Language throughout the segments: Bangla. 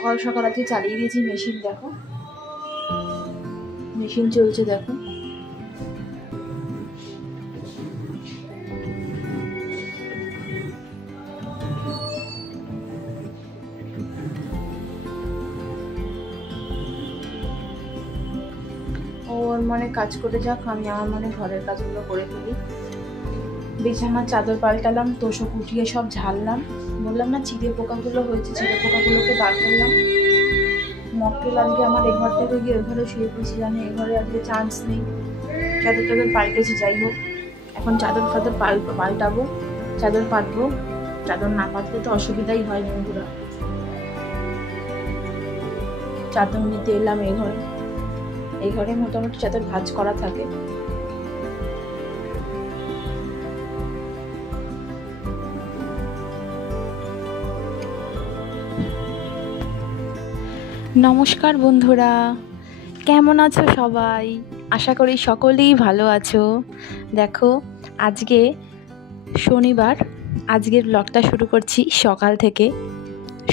সকাল সকাল আজকে চালিয়ে দিয়েছি মেশিন। দেখো মেশিন চলছে, দেখো ওর মানে কাজ করে যাক, আমি আমার মানে ঘরের কাজগুলো করে ফেলি। বিছানার চাদর পাল্টালাম, তোষক উঠিয়ে সব ঝাড়লাম। বললাম না চিড়ে পোকাগুলো হয়েছে, চিড়ে পোকাগুলোকে বার করলাম। মক্কেল আজকে আমার এ ঘর থেকে গিয়ে ওই ঘরে শুয়ে পড়েছি, জানি এ ঘরে আজকে চান্স নেই। চাদর টাদর পাল্টেছি, যাই হোক এখন চাদর ফাদর পাল্টাবো, চাদর পাতবো। চাদর না পাতলে তো অসুবিধাই হয় বন্ধুরা। চাদর নিতে এলাম এই ঘরে মোটামুটি চাদর ভাঁজ করা থাকে। নমস্কার বন্ধুরা, কেমন আছো সবাই? আশা করি সকলেই ভালো আছো। দেখো আজকে শনিবার, আজকের ব্লগটা শুরু করছি সকাল থেকে।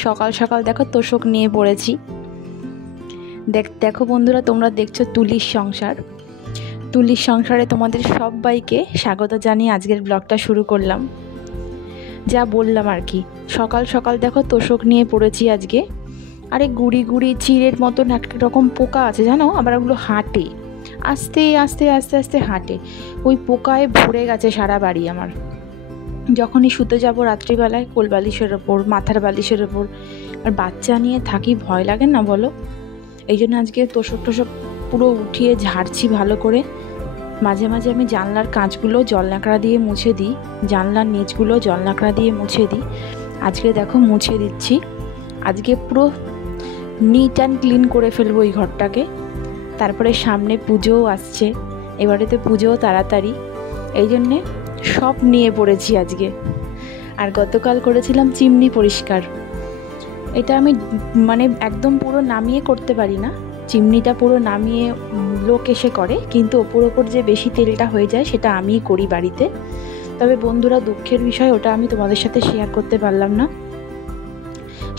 সকাল সকাল দেখো তোষক নিয়ে পড়েছি। দেখো বন্ধুরা, তোমরা দেখছো তুলির সংসারে তোমাদের সবাইকে স্বাগত জানিয়ে আজকের ব্লগটা শুরু করলাম। যা বললাম আর কি, সকাল সকাল দেখো তোষক নিয়ে পড়েছি আজকে। আরে গুড়ি গুড়ি চিড়ের মতন একটা রকম পোকা আছে জানো, আবার ওগুলো হাঁটে, আস্তে আস্তে আস্তে আস্তে হাঁটে। ওই পোকায় ভরে গেছে সারা বাড়ি আমার। যখনই শুতে যাব রাত্রিবেলায় কোলবালিশের ওপর, মাথার বালিশের ওপর, আর বাচ্চা নিয়ে থাকি, ভয় লাগে না বলো? এই জন্য আজকে তোষক পুরো উঠিয়ে ঝাড়ছি ভালো করে। মাঝে মাঝে আমি জানলার কাঁচগুলো জল ন্যাকড়া দিয়ে মুছে দিই, জানলার নিচগুলো জল ন্যাকড়া দিয়ে মুছে দিই। আজকে দেখো মুছে দিচ্ছি। আজকে পুরো নিট অ্যান্ড ক্লিন করে ফেলবো এই ঘরটাকে। তারপরে সামনে পুজোও আসছে, এবারে তো পুজোও তাড়াতাড়ি, এই জন্যে সব নিয়ে পড়েছি আজকে। আর গতকাল করেছিলাম চিমনি পরিষ্কার। এটা আমি মানে একদম পুরো নামিয়ে করতে পারি না, চিমনিটা পুরো নামিয়ে লোক এসে করে, কিন্তু ওপর যে বেশি তেলটা হয়ে যায় সেটা আমিই করি বাড়িতে। তবে বন্ধুরা, দুঃখের বিষয়, ওটা আমি তোমাদের সাথে শেয়ার করতে পারলাম না।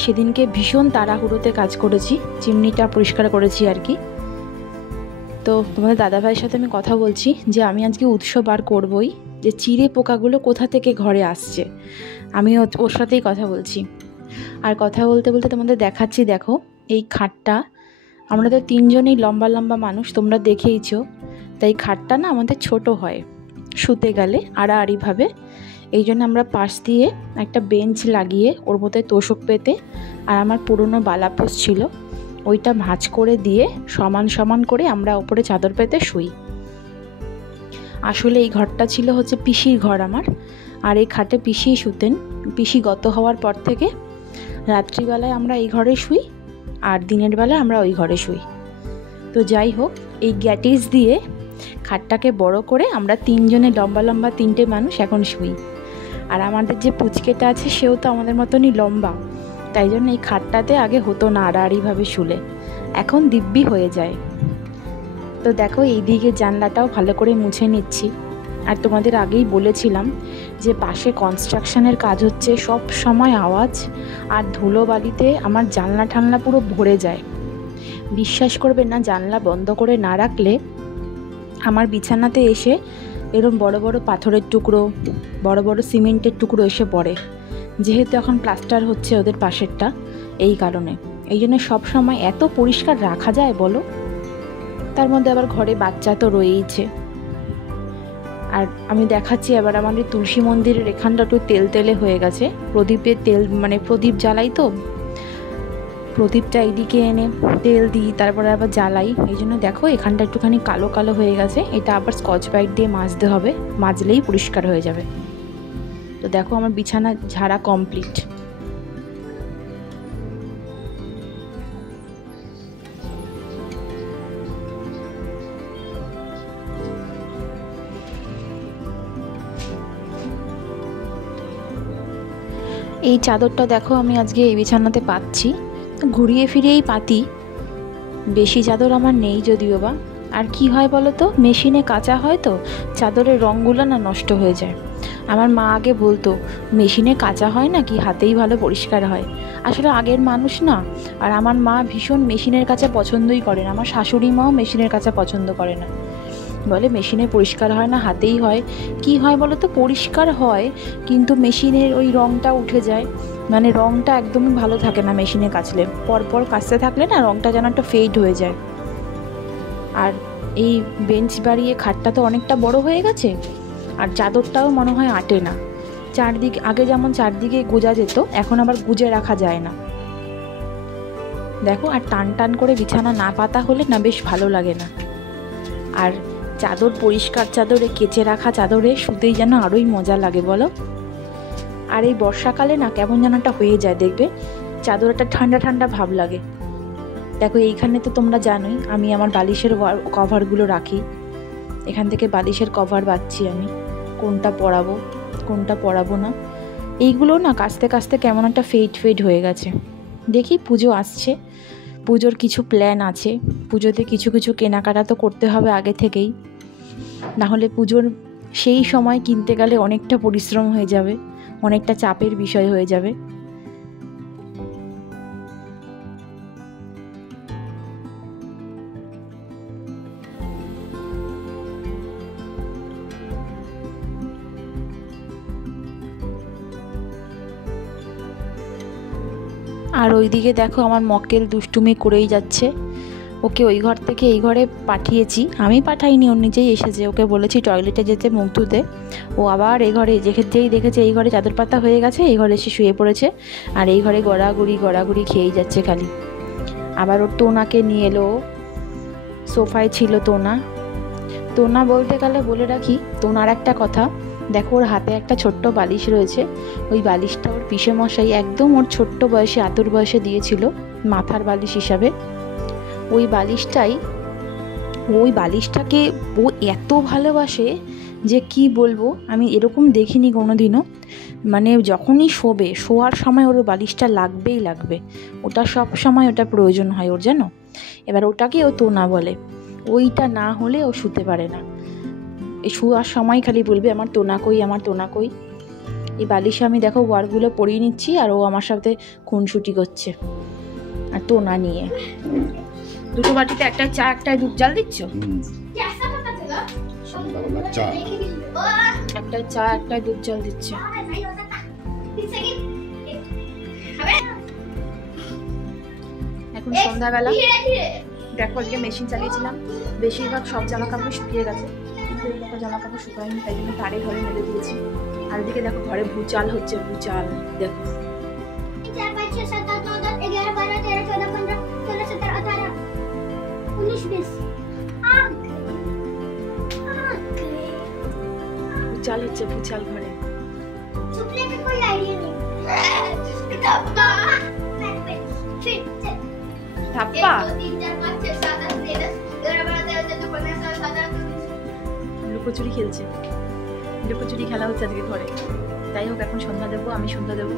সেদিনকে ভীষণ তাড়াহুড়োতে কাজ করেছি, চিমনিটা পরিষ্কার করেছি আর কি। তো তোমাদের দাদাভাইয়ের সাথে আমি কথা বলছি যে আমি আজকে উৎস বার করবই, যে চিড়ে পোকাগুলো কোথা থেকে ঘরে আসছে। আমি ওর সাথেই কথা বলছি। আর কথা বলতে বলতে তোমাদের দেখাচ্ছি, দেখো এই খাটটা, আমরা তো তিনজনেই লম্বা লম্বা মানুষ, তোমরা দেখেইছো। তাই খাটটা না আমাদের ছোট হয় শুতে গেলে আড়াআড়িভাবে। এই জন্য আমরা পাশ দিয়ে একটা বেঞ্চ লাগিয়ে ওর মধ্যে তোষক পেতে, আর আমার পুরনো বালাপোষ ছিল ওইটা ভাঁজ করে দিয়ে সমান সমান করে আমরা ওপরে চাদর পেতে শুই। আসলে এই ঘরটা ছিল হচ্ছে পিসির ঘর আমার, আর এই খাটে পিসিই শুতেন। পিসি গত হওয়ার পর থেকে রাত্রিবেলায় আমরা এই ঘরে শুই, আর দিনের বেলায় আমরা ওই ঘরে শুই। তো যাই হোক, এই গ্যাটিস দিয়ে খাটটাকে বড় করে আমরা তিনজনে লম্বা লম্বা তিনটে মানুষ এখন শুই। আর আমাদের যে পুচকেটা আছে সেও তো আমাদের মতনই লম্বা, তাই জন্য এই খাটটাতে আগে হতো না আড়াআড়িভাবে শুলে, এখন দিব্যি হয়ে যায়। তো দেখো এই দিকে জানলাটাও ভালো করে মুছে নিচ্ছি। আর তোমাদের আগেই বলেছিলাম যে পাশে কনস্ট্রাকশনের কাজ হচ্ছে, সব সময় আওয়াজ আর ধুলোবালিতে আমার জানলা ঠানলা পুরো ভরে যায়। বিশ্বাস করবে না, জানলা বন্ধ করে না রাখলে আমার বিছানাতে এসে এরকম বড় বড় পাথরের টুকরো, বড় বড় সিমেন্টের টুকরো এসে পড়ে, যেহেতু এখন প্লাস্টার হচ্ছে ওদের পাশেরটা, এই কারণে। এই জন্য সবসময় এত পরিষ্কার রাখা যায় বলো? তার মধ্যে আবার ঘরে বাচ্চা তো রয়েইছে। আর আমি দেখাচ্ছি এবার আমাদের তুলসী মন্দিরের এখানটা একটু তেল তেলে হয়ে গেছে, প্রদীপের তেল, মানে প্রদীপ জ্বালাই তো, প্রদীপটা এইদিকে এনে তেল দিই, তারপরে আবার জ্বালাই। এই জন্য দেখো এখানটা একটুখানি কালো কালো হয়ে গেছে, এটা আবার স্কচ ব্রাইট দিয়ে মাজতে হবে, মাজলেই পরিষ্কার হয়ে যাবে। তো দেখো আমার বিছানা ঝাড়া কমপ্লিট। এই চাদরটা দেখো আমি আজকে এই বিছানাতে পাচ্ছি, ঘুরিয়ে ফিরিয়েই পাতি, বেশি চাদর আমার নেই যদিও বা। আর কি হয় বলো তো, মেশিনে কাচা হয় তো চাদরের রঙগুলো না নষ্ট হয়ে যায়। আমার মা আগে বলতো মেশিনে কাচা হয় না কি হাতেই ভালো পরিষ্কার হয়। আসলে আগের মানুষ না। আর আমার মা ভীষণ মেশিনের কাচা পছন্দই করে না, আমার শাশুড়ি মাও মেশিনের কাচা পছন্দ করে না, বলে মেশিনে পরিষ্কার হয় না, হাতেই হয়। কি হয় বলো তো, পরিষ্কার হয় কিন্তু মেশিনের ওই রঙটা উঠে যায়, মানে রঙটা একদমই ভালো থাকে না মেশিনে কাচলে, পরপর কাচতে থাকলে না রঙটা যেন একটা ফেড হয়ে যায়। আর এই বেঞ্চ বাড়িয়ে খাটটা তো অনেকটা বড় হয়ে গেছে, আর চাদরটাও মনে হয় আটে না চারদিকে। আগে যেমন চারদিকে গোজা যেত, এখন আবার গুজে রাখা যায় না দেখো। আর টান টান করে বিছানা না পাতা হলে না বেশ ভালো লাগে না। আর চাদর, পরিষ্কার চাদরে, কেচে রাখা চাদরে শুতেই যেন আরোই মজা লাগে বলো। আর এই বর্ষাকালে না কেমন যেন একটা হয়ে যায় দেখবে, চাদর একটা ঠান্ডা ঠান্ডা ভাব লাগে। দেখো এইখানে তো তোমরা জানোই আমি আমার বালিশের কভারগুলো রাখি, এখান থেকে বালিশের কভার বাচ্ছি আমি, কোনটা পরাবো কোনটা পরাবো না। এইগুলো না কাচতে কাচতে কেমন একটা ফেড হয়ে গেছে। দেখি পুজো আসছে, পুজোর কিছু প্ল্যান আছে, পুজোতে কিছু কিছু কেনাকাটা তো করতে হবে আগে থেকেই, নাহলে পুজোর সেই সময় কিনতে গেলে অনেকটা পরিশ্রম হয়ে যাবে, অনেকটা চাপের বিষয় হয়ে যাবে। আর ওইদিকে দেখো আমার মক্কেল দুষ্টুমি করেই যাচ্ছে, ওকে ওই ঘর থেকে এই ঘরে পাঠিয়েছি, আমি পাঠাইনি, ওর নিজেই এসেছে। ওকে বলেছি টয়লেটে যেতে, মুখ ধুতে, ও আবার এই ঘরে যেই দেখেছে এই ঘরে চাদর পাতা হয়ে গেছে, এই ঘরে এসে শুয়ে পড়েছে, আর এই ঘরে গড়াগড়ি খেয়েই যাচ্ছে খালি। আবার ওর টোনাকে নিয়ে এলো, সোফায় ছিল টোনা বলতে গেলে বলে রাখি, টোনার একটা কথা, দেখো ওর হাতে একটা ছোট্ট বালিশ রয়েছে, ওই বালিশটা ওর পিসেমশাই একদম ওর ছোট্ট বয়সে, আতুর বয়সে দিয়েছিল মাথার বালিশ হিসাবে। ওই বালিশটাকে ও এত ভালোবাসে যে কি বলবো, আমি এরকম দেখিনি কোনোদিনও। মানে যখনই শোয়ার সময় ওর বালিশটা লাগবেই লাগবে, ওটা সব সময় ওটা প্রয়োজন হয় ওর, জানো। এবার ওটাকে ও টোনা বলে, ওইটা না হলে ও শুতে পারে না, এই শোয়ার সময় খালি বলবে আমার টোনা কই। এই বালিশে আমি দেখো ওয়ারগুলো পরিয়ে নিচ্ছি, আর ও আমার সাথে খুনসুটি করছে আর টোনা নিয়ে। দুটো বাটিতে একটা চা, একটা দুধ জাল দিচ্ছ? একটা চা, একটা দুধ জাল দিচ্ছে। এখন সন্ধ্যাবেলা, দেখো আজকে মেশিন চালিয়েছিলাম, বেশিরভাগ সব জামা কাপড় শুকিয়ে গেছে, কিন্তু এই দেখো জামা কাপড় শুকায়নি, তাই জন্য তারে ঘরে মেলে দিয়েছি। আর ওদিকে দেখো ঘরে ভুচাল হচ্ছে, ভুচাল দেখো। ভুচাল হচ্ছে, ভুচাল ঘরে। ধাপ্পা লুকোচুরি খেলছে, লুকোচুরি খেলা হচ্ছে আজকে ঘরে। যাই হোক এখন সন্ধ্যা দেবো, আমি সন্ধ্যা দেবো।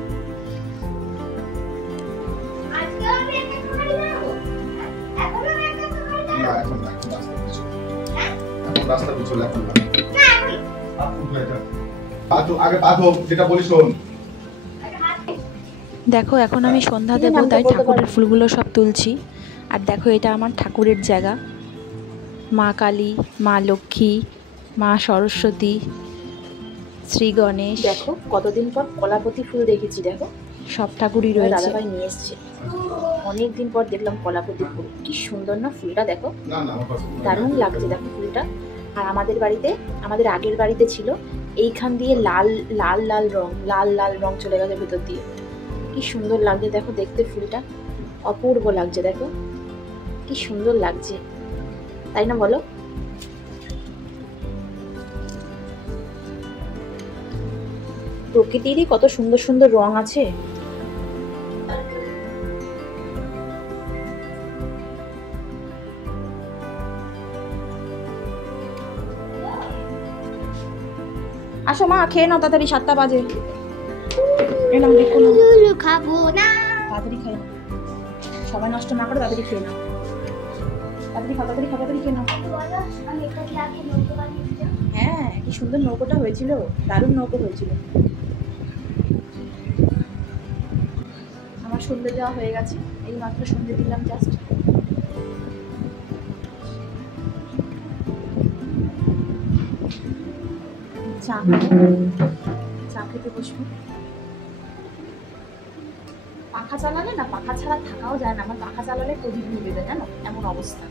দেখো এখন আমি সন্ধ্যা দেবো, তাই ঠাকুরের ফুলগুলো সব তুলছি। আর দেখো এটা আমার ঠাকুরের জায়গা, মা কালী, মা লক্ষ্মী, মা সরস্বতী, শ্রী গণেশ। দেখো কতদিন পর কলাপতি ফুল দেখেছি, দেখো সব ঠাকুরই রয়েছে, দাদাভাই নিয়ে এসছে, অনেকদিন পর দেখলাম কলাপতি ফুল, কি সুন্দর না ফুলটা, দেখো দারুণ লাগছে দেখো ফুলটা। আর আমাদের আগের বাড়িতে ছিল, এইখান দিয়ে লাল লাল লাল রং, লাল লাল রং চলে গেছে ভেতর দিয়ে, কি সুন্দর লাগছে দেখো দেখতে, ফুলটা অপূর্ব লাগছে, দেখো কি সুন্দর লাগছে, তাই না বলো? প্রকৃতিরই কত সুন্দর সুন্দর রং আছে। আসো মা, খেয়ে নাও তাড়াতাড়ি, 7টা বাজে। খাবো না, তাড়াতাড়ি খাই না, সময় নষ্ট না করে তাড়াতাড়ি খেয়ে নাও, তাড়াতাড়ি খাও, তাড়াতাড়ি খেয়ে নাও। হ্যাঁ কি সুন্দর নৌকোটা হয়েছিল, দারুণ নৌকো হয়েছিল। আমার সন্ধে দেওয়া হয়ে গেছে, এই মাত্র সন্ধে দিলাম জাস্ট। চা খেতে বসবো। পাখা চালালে না, পাখা ছাড়া থাকাও যায় না। আমার পাখা চালালে প্রদীপ নিবে যায়, জানো, এমন অবস্থা।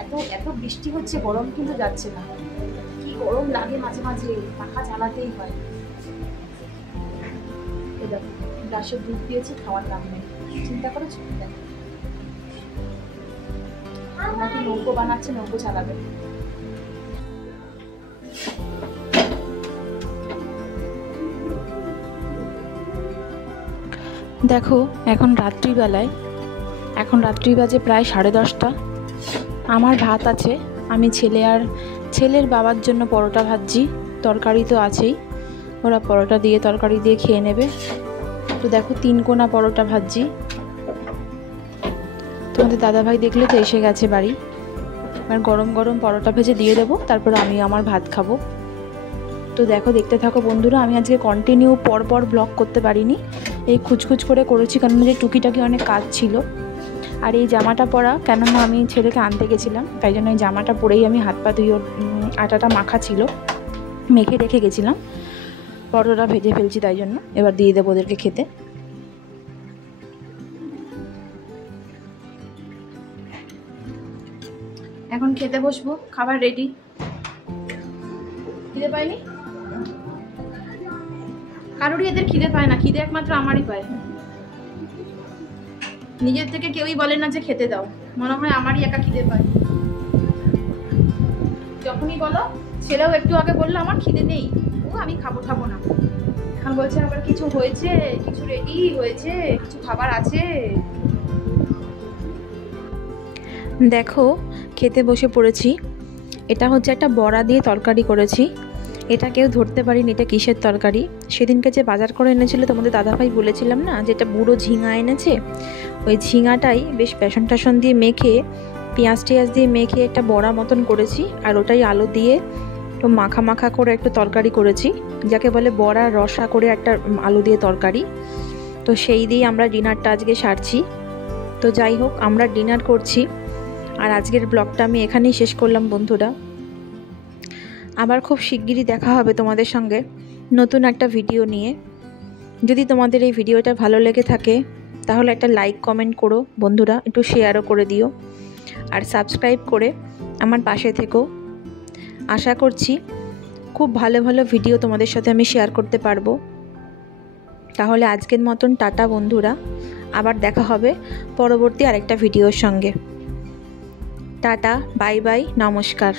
এত এত বৃষ্টি হচ্ছে, গরম কিন্তু যাচ্ছে না। কি গরম লাগে মাঝে মাঝে, পাখা চালাতেই হয়। দেখো গ্লাসে দুধ দিয়েছি, খাওয়ার দাম নেই, চিন্তা করেছো? নাকি নৌকো বানাচ্ছে, নৌকো চালাবে। দেখো এখন রাত্রিবেলায়, এখন রাত্রি বাজে প্রায় 10:30। আমার ভাত আছে, আমি ছেলের বাবার জন্য পরোটা ভাজছি। তরকারি তো আছেই, ওরা পরোটা দিয়ে তরকারি দিয়ে খেয়ে নেবে। তো দেখো 3 কোনা পরোটা ভাজছি। তোমাদের দাদাভাই দেখলে তো এসে গেছে বাড়ি। এবার গরম গরম পরোটা ভেজে দিয়ে দেবো, তারপর আমি আমার ভাত খাবো। তো দেখো দেখতে থাকো বন্ধুরা। আমি আজকে কন্টিনিউ পরপর ব্লগ করতে পারিনি, এই খুচখুচ করে করেছি, কারণ যে টুকিটাকি অনেক কাজ ছিল। আর এই জামাটা পরা, কেননা আমি ছেলেকে আনতে গেছিলাম, তাই জন্য এই জামাটা পরেই আমি হাত পা ধুয়ে, আটাটা মাখা ছিল, মেখে রেখে গেছিলাম। পরোটা ভেজে ফেলছি, তাই জন্য এবার দিয়ে দেবো ওদেরকে খেতে। এখন খেতে বসবো, খাবার রেডি। খিদে পায়নি কারোরই, এদের খিদে পায় না, খিদে একমাত্র আমারই পায়। নিজের থেকে কেউই বলে না যে খেতে দাও, মনে হয় আমারই একা খিদে পায়। যখনই বলো, ছেলেও একটু আগে বললো আমার খিদে নেই, ও আমি খাবো না। এখন বলছে আবার কিছু হয়েছে, কিছু রেডি হয়েছে, কিছু খাবার আছে। দেখো খেতে বসে পড়েছি। এটা হচ্ছে একটা বড়া দিয়ে তরকারি করেছি। এটা কেউ ধরতে পারিনি এটা কিসের তরকারি। সেদিনকে যে বাজার করে এনেছিল তোমাদের দাদাভাই, বলেছিলাম না যেটা বুড়ো ঝিঙা এনেছে, ওই ঝিঙাটাই বেশ বেসন টাসন দিয়ে মেখে, পেঁয়াজ টিয়াজ দিয়ে মেখে একটা বড়া মতন করেছি। আর ওটাই আলু দিয়ে একটু মাখা মাখা করে একটু তরকারি করেছি, যাকে বলে বড়া রসা করে একটা আলু দিয়ে তরকারি। তো সেই দিয়ে আমরা ডিনারটা আজকে সারছি। তো যাই হোক, আমরা ডিনার করছি। আর আজকের ব্লগটা আমি এখানেই শেষ করলাম বন্ধুরা। আবার খুব শিগগিরই দেখা হবে তোমাদের সঙ্গে নতুন একটা ভিডিও নিয়ে। যদি তোমাদের এই ভিডিওটা ভালো লেগে থাকে তাহলে একটা লাইক কমেন্ট করো বন্ধুরা, একটু শেয়ারও করে দিও, আর সাবস্ক্রাইব করে আমার পাশে থেকো। আশা করছি খুব ভালো ভালো ভিডিও তোমাদের সাথে আমি শেয়ার করতে পারবো। তাহলে আজকের মতন টাটা বন্ধুরা, আবার দেখা হবে পরবর্তী আরেকটা ভিডিওর সঙ্গে। টাটা, বাই বাই, নমস্কার।